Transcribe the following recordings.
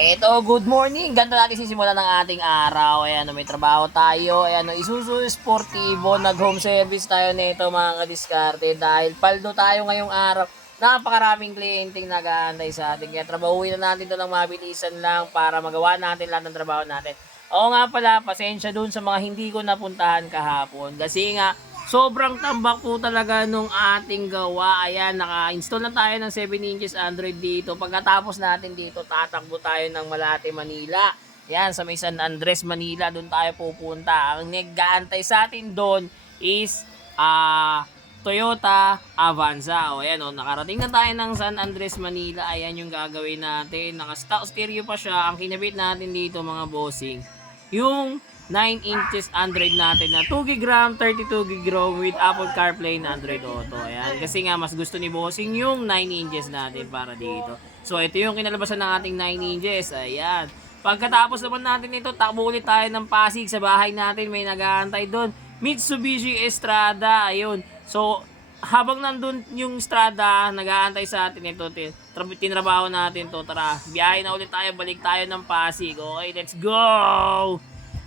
Eto, good morning. Ganito natin sisimulan ng ating araw. Ayan, may trabaho tayo. Ayan, Isuzu Sportivo. Nag-home service tayo nito mga kadiskarte. Dahil paldo tayo ngayong araw. Napakaraming kliyenteng nag-aantay sa atin. Kaya trabahuin na natin ito ng mabilisan lang para magawa natin lahat ng trabaho natin. Oo nga pala, pasensya dun sa mga hindi ko napuntahan kahapon. Kasi nga, sobrang tambak po talaga nung ating gawa. Ayan, naka-install na tayo ng 7 inches Android dito. Pagkatapos natin dito, tatakbo tayo ng Malate, Manila. Ayan, sa may San Andres, Manila. Doon tayo pupunta. Ang nag-aantay sa atin doon is Toyota Avanza. O ayan, nakarating na tayo ng San Andres, Manila. Ayan yung gagawin natin. Naka-stock stereo pa siya. Ang kinabit natin dito mga bossing, yung 9 inches Android natin na 2GB RAM, 32GB ROM with Apple CarPlay and Android Auto. Ayan. Kasi nga mas gusto ni Bossing yung 9 inches natin para dito. So ito yung kinalabasan ng ating 9 inches. Ayan. Pagkatapos naman natin ito, takbo ulit tayo ng Pasig sa bahay natin. May nag-aantay doon. Mitsubishi Estrada. Ayun. So habang nandun yung Strada, nag-aantay sa atin ito, tinrabaho natin to. Tara, biyahe na ulit tayo, balik tayo ng Pasig. Okay, let's go!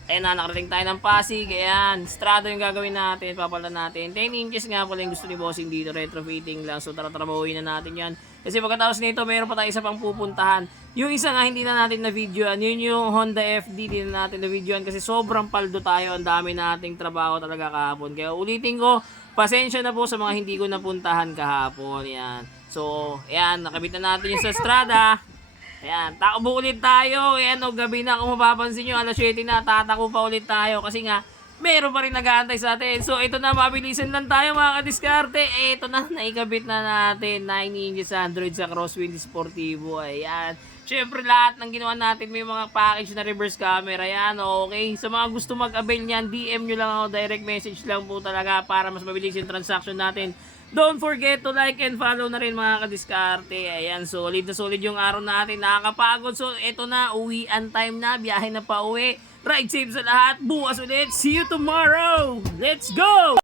Ayan na, nakarating tayo ng Pasig. Ayan, Strada yung gagawin natin, papalitan natin. 10 inches nga pala yung gusto ni Bossing dito, retrofitting lang. So tara, trabahuin na natin yan. Kasi pagkatapos nito, mayroon pa tayo isa pang pupuntahan. Yung isa nga hindi na natin na videoan, yun yung Honda FD, hindi na natin na videoan kasi sobrang paldo tayo, ang dami nating trabaho talaga kahapon. Kaya ulitin ko, pasensya na po sa mga hindi ko napuntahan kahapon. Yan. So, ayan, nakabit na natin yung sa Strada. Ayan, takbo ulit tayo. Ayan, gabi na, kung mapapansin nyo, alas 7 na, tatako pa ulit tayo. Kasi nga, meron pa rin nag-aantay sa atin. So, ito na, mabilisan lang tayo mga kadiskarte. Ito na, naikabit na natin. 9 inches Android sa Crosswind Sportivo. Ayan. Siyempre, lahat ng ginawa natin, may mga package na reverse camera. Ayan, okay. Sa mga gusto mag-avail niyan, DM nyo lang ako. Direct message lang po talaga para mas mabilis yung transaction natin. Don't forget to like and follow na rin mga kadiskarte. Ayan, solid na solid yung araw natin. Nakakapagod. So, eto na, uwian time na. Biyahe na pa uwi. Ride safe sa lahat. Bukas ulit. See you tomorrow. Let's go!